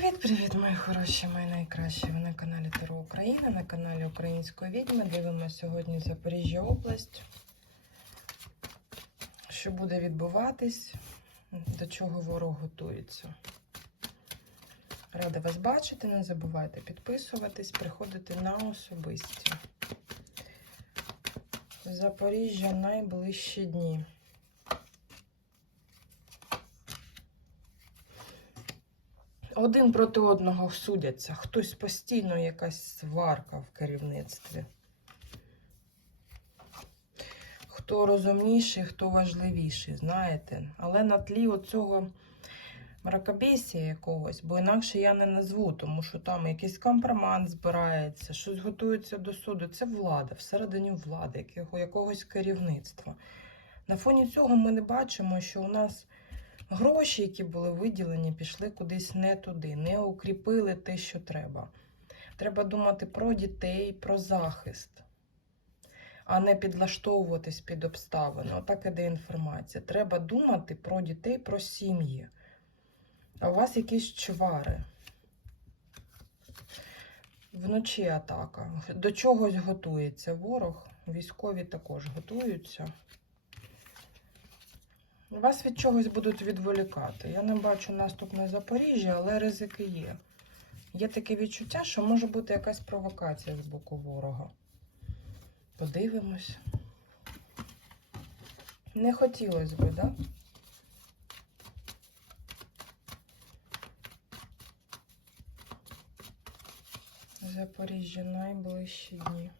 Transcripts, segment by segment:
Привіт-привіт, мої хороші, мої найкращі. Ви на каналі Таро Україна, на каналі Української відьми. Дивимося сьогодні Запоріжжя область. Що буде відбуватись, до чого ворог готується. Рада вас бачити. Не забувайте підписуватись, приходити на особисті. Запоріжжя найближчі дні. Один проти одного судяться. Хтось постійно якась сварка в керівництві. Хто розумніший, хто важливіший, знаєте. Але на тлі оцього мракобесія якогось, бо інакше я не назву, тому що там якийсь компромат збирається, щось готується до суду. Це влада, всередині влади, якого, якогось керівництва. На фоні цього ми не бачимо, що у нас гроші, які були виділені, пішли кудись не туди, не укріпили те, що треба. Треба думати про дітей, про захист, а не підлаштовуватись під обставини. Отак іде інформація. Треба думати про дітей, про сім'ї. А у вас якісь чвари. Вночі атака. До чогось готується ворог. Військові також готуються. Вас від чогось будуть відволікати. Я не бачу наступ на Запоріжжя, але ризики є. Є таке відчуття, що може бути якась провокація з боку ворога. Подивимось. Не хотілося би, так? Да? Запоріжжя найближчі дні.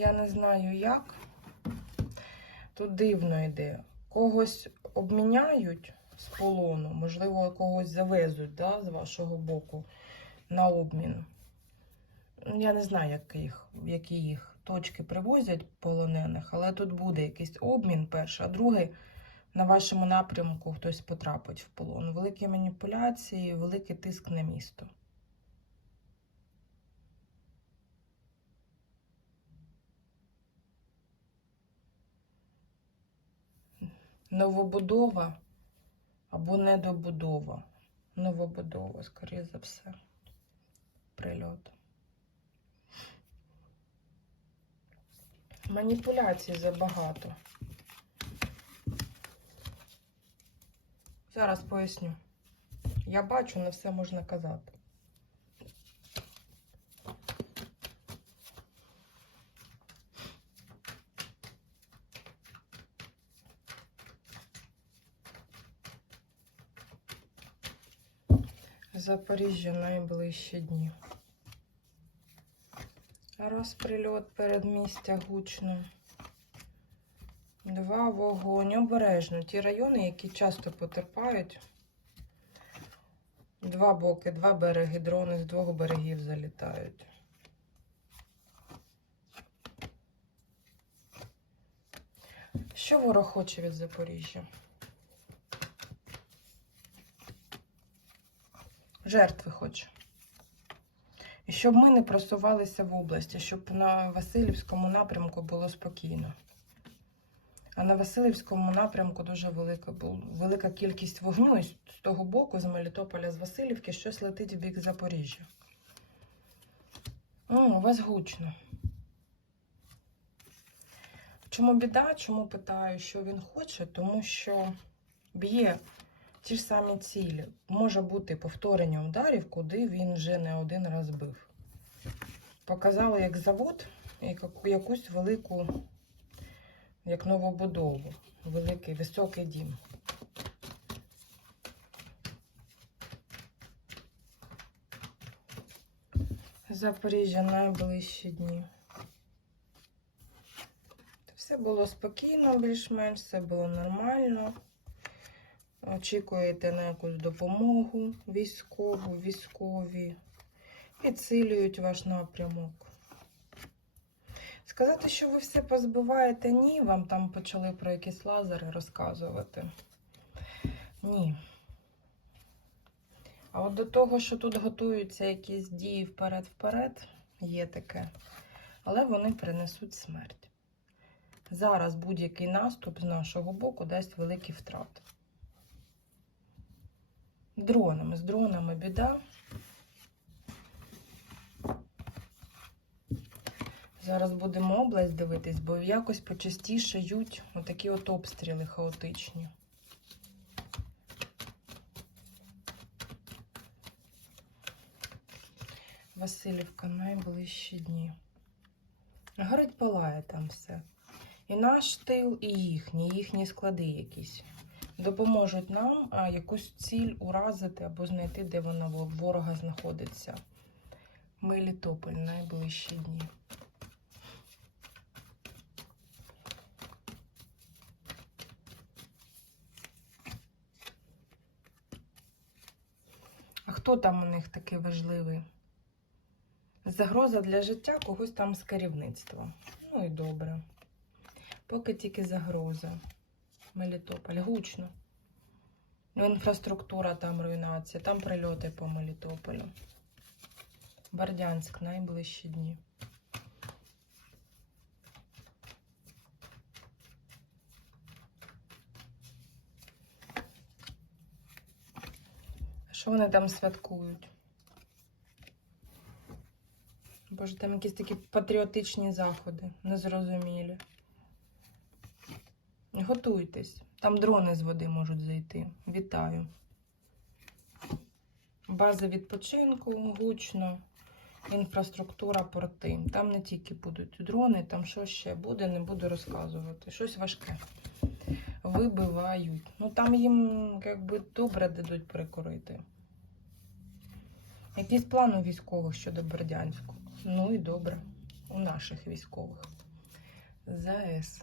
Я не знаю як. Тут дивно йде. Когось обміняють з полону, можливо, когось завезуть да, з вашого боку на обмін. Я не знаю, як їх, які їх точки привозять полонених, але тут буде якийсь обмін перший, а другий на вашому напрямку хтось потрапить в полон. Великі маніпуляції, великий тиск на місто. Новобудова або недобудова. Новобудова, скоріше за все. Прильот. Маніпуляцій забагато. Зараз поясню. Я бачу, не все можна казати. Запоріжжя найближчі дні. Розприльот передмістя гучно. Два вогонь. Обережно. Ті райони, які часто потерпають. Два боки, два береги, дрони з двох берегів залітають. Що ворог хоче від Запоріжжя? Жертви хоче. І щоб ми не просувалися в області, щоб на Васильівському напрямку було спокійно. А на Васильівському напрямку дуже велика велика кількість вогню і з того боку, з Мелітополя, з Васильівки, щось летить в бік Запоріжжя. О, у вас гучно. Чому біда? Чому питаю, що він хоче? Тому що б'є ті ж самі цілі. Може бути повторення ударів, куди він вже не один раз бив. Показали як завод, як якусь велику, як новобудову, великий високий дім. Запоріжжя найближчі дні. Все було спокійно, більш-менш, все було нормально. Очікуєте на якусь допомогу військову, військові, підсилюють ваш напрямок. Сказати, що ви все позбиваєте, ні, вам там почали про якісь лазери розказувати. Ні. А от до того, що тут готуються якісь дії вперед-вперед, є таке. але вони принесуть смерть. Зараз будь-який наступ з нашого боку дасть великі втрати. Дронами, з дронами біда. Зараз будемо область дивитись, бо якось почастішають отакі от обстріли хаотичні. Васильівка найближчі дні. Горить палає там все. І наш тил, і їхній, їхні склади якісь. Допоможуть нам якусь ціль уразити або знайти, де вона ворога знаходиться. Мелітополь найближчі дні. А хто там у них такий важливий? Загроза для життя когось там з керівництва. Ну і добре. Поки тільки загроза. Мелітополь. Гучно. Ну, Інфраструктура там руйнація, там прильоти по Мелітополю. Бердянськ найближчі дні. Що вони там святкують? Боже, там якісь такі патріотичні заходи, незрозумілі. Готуйтесь. Там дрони з води можуть зайти. Вітаю. База відпочинку, гучно, інфраструктура, порти. Там не тільки будуть дрони, там що ще буде, не буду розказувати. Щось важке. Вибивають. Ну там їм якби добре дадуть перекорити. Якийсь план у військових щодо Бердянську. Ну і добре. У наших військових. ЗАЕС.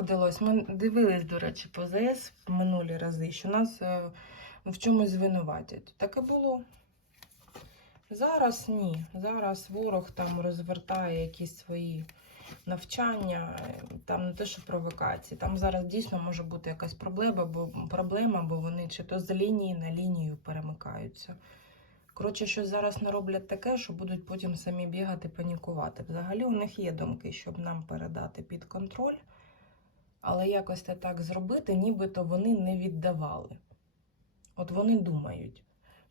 А справдилось, ми дивились, до речі, по ЗС в минулі рази, що нас е, в чомусь звинуватять. Так і було. Зараз ні. Зараз ворог там розвертає якісь свої навчання, е, там не те, що провокації. Там зараз дійсно може бути якась проблема, бо проблема, бо вони чи то з лінії на лінію перемикаються. Коротше, що зараз не роблять таке, що будуть потім самі бігати, панікувати. Взагалі у них є думки, щоб нам передати під контроль, але якось це так зробити, нібито вони не віддавали. От вони думають,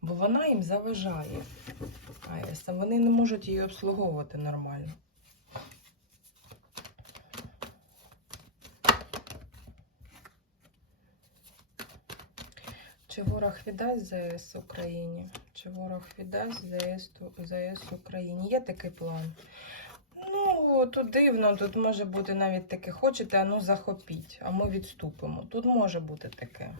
бо вона їм заважає. АЕС, а вони не можуть її обслуговувати нормально. Чи ворог віддасть ЗС Україні? Чи ворог віддасть ЗС, ЗС Україні? Є такий план. Ну, тут дивно, тут може бути навіть таке, хочете, а ну захопіть, а ми відступимо. Тут може бути таке.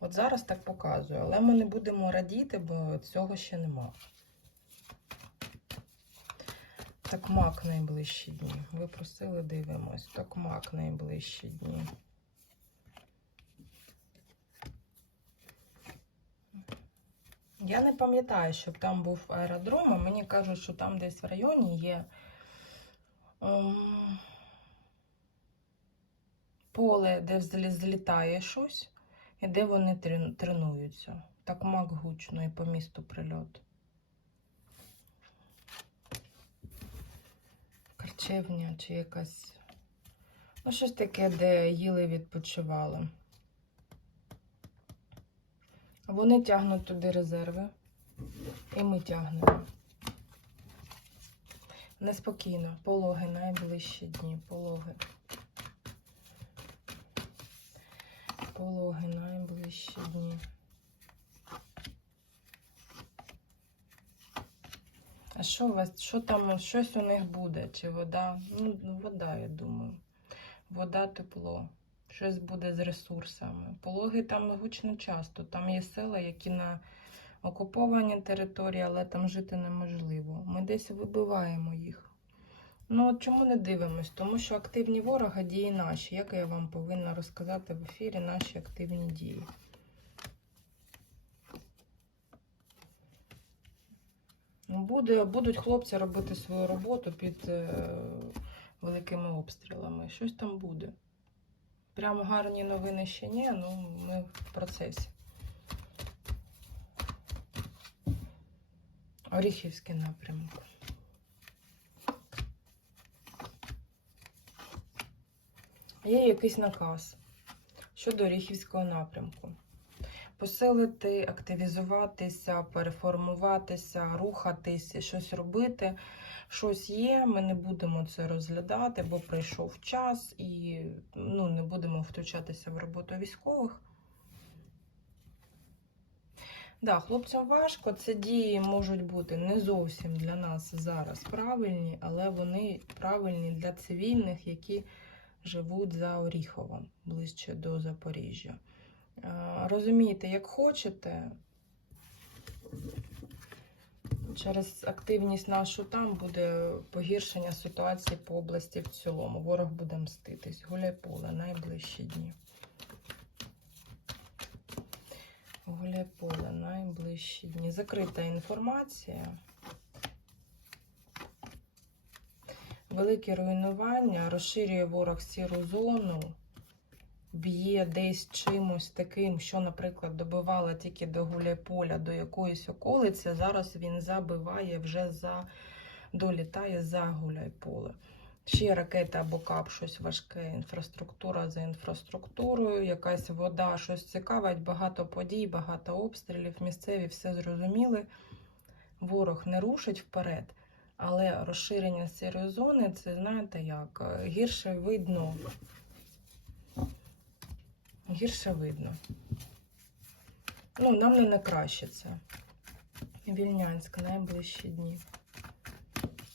От зараз так показую, але ми не будемо радіти, бо цього ще нема. Токмак найближчі дні. Ви просили, дивимось. Токмак найближчі дні. Я не пам'ятаю, щоб там був аеродром, а мені кажуть, що там десь в районі є ем, поле, де злітає щось, і де вони тренуються. Так мак гучно і по місту прильот. Харчевня чи якась. Ну, щось таке, де їли відпочивали. Вони тягнуть туди резерви. І ми тягнемо. Неспокійно. Пологи найближчі дні. Пологи. Пологи найближчі дні. А що у вас? Що там? Щось у них буде? Чи вода? Ну, вода, я думаю. Вода, тепло. Щось буде з ресурсами. Пологи там гучно часто. Там є села, які на окупованій території, але там жити неможливо. Ми десь вибиваємо їх. Ну от чому не дивимось? Тому що активні ворога дії наші. Як я вам повинна розказати в ефірі наші активні дії? Ну, Буде, будуть хлопці робити свою роботу під е, великими обстрілами. Щось там буде. Прям гарні новини ще ні, ну ми в процесі. Оріхівський напрямок. Є якийсь наказ щодо Оріхівського напрямку. Посилити, активізуватися, переформуватися, рухатись, щось робити. Щось є, ми не будемо це розглядати, бо прийшов час і ну, не будемо втручатися в роботу військових. Да, хлопцям важко, це дії можуть бути не зовсім для нас зараз правильні, але вони правильні для цивільних, які живуть за Оріховом, ближче до Запоріжжя. Е, Розумієте, як хочете, через активність нашу там буде погіршення ситуації по області в цілому. Ворог буде мститись. Гуляй поле найближчі дні. Гуляй поле найближчі дні. Закрита інформація. Велике руйнування, розширює ворог сіру зону, б'є десь чимось таким, що, наприклад, добивало тільки до гуляйполя, до якоїсь околиці. Зараз він забиває вже за долітає за гуляйполе. Ще ракета або кап, щось важке, інфраструктура за інфраструктурою, якась вода, щось цікавить, багато подій, багато обстрілів. Місцеві все зрозуміли. Ворог не рушить вперед, але розширення сірої зони це знаєте як? е, Гірше видно. Гірше видно. Ну, нам не найкраще це. Вільнянськ, найближчі дні.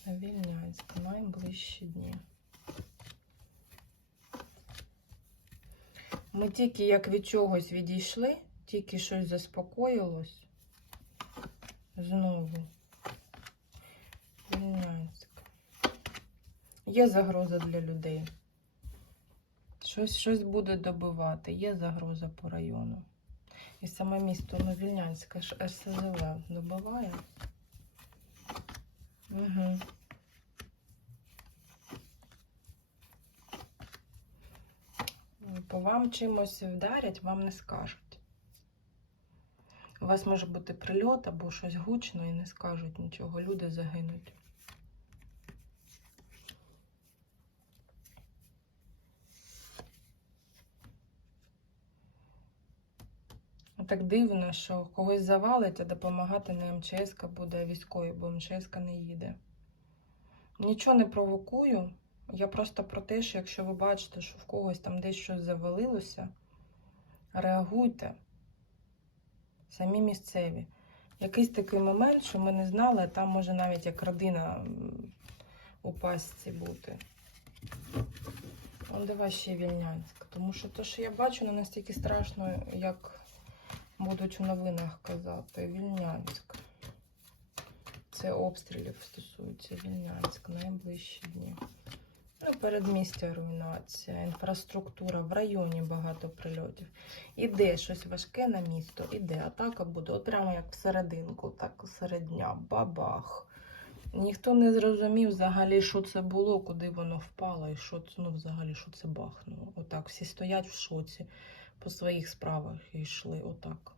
Вільнянськ, найближчі дні. Ми тільки як від чогось відійшли, тільки щось заспокоїлось. Знову. Вільнянськ. Є загроза для людей. Щось, щось буде добивати. Є загроза по району. І саме місто Новільнянське ж РСЗВ добиває. Угу. По вам чимось вдарять, вам не скажуть. У вас може бути прильот або щось гучно і не скажуть нічого. Люди загинуть. Так дивно, що когось завалить, а допомагати не МЧС буде, військові, бо МЧС не їде. Нічого не провокую. Я просто про те, що якщо ви бачите, що в когось там десь щось завалилося, реагуйте. Самі місцеві. Якийсь такий момент, що ми не знали, а там може навіть як родина у пастці бути. Он давай ще Вільнянськ. Тому що те, що я бачу, не настільки страшно, як будуть у новинах казати. Вільнянськ. Це обстрілів стосується Вільнянськ, найближчі дні. Ну, передмістя руйнація, інфраструктура, в районі багато прильотів. Іде щось важке на місто, іде атака буде, от прямо як всерединку, так серед дня, бабах. Ніхто не зрозумів взагалі, що це було, куди воно впало, і що ну, взагалі, що це бахнуло. Отак, всі стоять в шоці по своїх справах йшли отак.